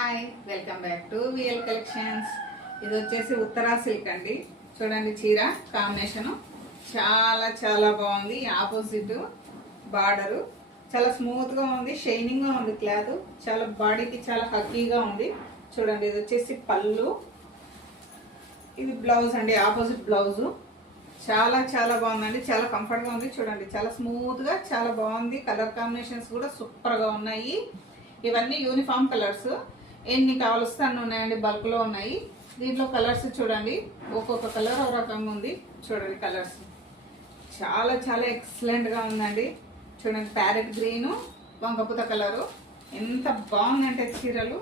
Hi, welcome back to VL collections. ఇది వచ్చేసి Uttara silk అండి. చూడండి, చీర కాంబినేషన్ చాలా చాలా బాగుంది. ఆపోజిట్ బార్డరు చాలా స్మూత్ గా ఉంది, షైనింగ్ గా ఉంది. క్లాత్ చాలా బాడీకి చాలా హక్కీగా ఉంది. చూడండి, ఇది వచ్చేసి పళ్ళు, ఇది బ్లౌజ్ అండి. ఆపోజిట్ బ్లౌజు చాలా చాలా బాగుందండి. చాలా కంఫర్ట్ గా ఉంది. చూడండి, చాలా స్మూత్ గా చాలా బాగుంది. కలర్ కాంబినేషన్స్ కూడా సూపర్ గా ఉన్నాయి. ఇవన్నీ యూనిఫామ్ కలర్స్. ఎన్ని కావలిస్తే అన్ని ఉన్నాయండి, బల్క్ లో ఉన్నాయి. దీంట్లో కలర్స్ చూడండి, ఒక్కొక్క కలర్ ఒక రకంగా ఉంది. చూడండి, కలర్స్ చాలా చాలా ఎక్సలెంట్ గా ఉందండి. చూడండి, ప్యారెట్ గ్రీన్, వంగపూత కలరు ఎంత బాగుందంటే చీరలు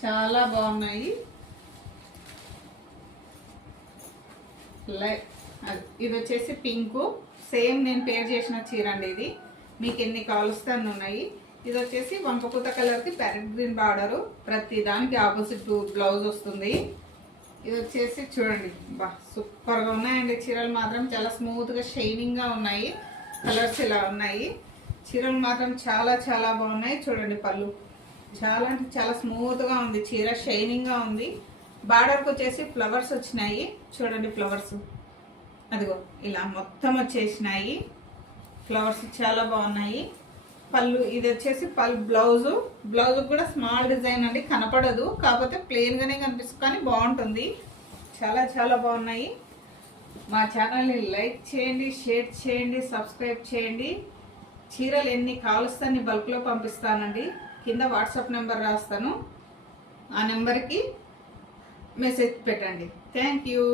చాలా బాగున్నాయి. ఇది వచ్చేసి పింక్, సేమ్ నేను పేర్ చేసిన చీర అండి. ఇది మీకు ఎన్ని కావలిస్తే అన్ని ఉన్నాయి. ఇది వచ్చేసి వంపపూత కలర్ కి ప్యారెట్ గ్రీన్ బార్డర్, ప్రతి దానికి ఆపోజిట్ బ్లౌజ్ వస్తుంది. ఇది వచ్చేసి చూడండి, బా సూపర్ గా ఉన్నాయండి చీరలు. మాత్రం చాలా స్మూత్ గా షైనింగ్ గా ఉన్నాయి. కలర్స్ ఇలా ఉన్నాయి. చీరలు మాత్రం చాలా చాలా బాగున్నాయి. చూడండి, పళ్ళు చాలా అంటే చాలా స్మూత్ గా ఉంది. చీర షైనింగ్ గా ఉంది. బార్డర్కి వచ్చేసి ఫ్లవర్స్ వచ్చినాయి. చూడండి, ఫ్లవర్స్ అదిగో ఇలా మొత్తం వచ్చేసినాయి. ఫ్లవర్స్ చాలా బాగున్నాయి. పళ్ళు ఇది వచ్చేసి బ్లౌజ్ కూడా స్మాల్ డిజైన్ అండి, కనపడదు, కాకపోతే ప్లెయిన్ గానే కనిపిస్తుంది, కానీ బాగుంటుంది. చాలా చాలా బాగున్నాయి. మా ఛానల్ని లైక్ చేయండి, షేర్ చేయండి, సబ్స్క్రైబ్ చేయండి. చీరలు ఎన్ని కావలిస్తే అన్ని బల్క్లో పంపిస్తానండి. కింద వాట్సాప్ నెంబర్ రాస్తాను, ఆ నెంబర్కి మెసేజ్ పెట్టండి. Thank you.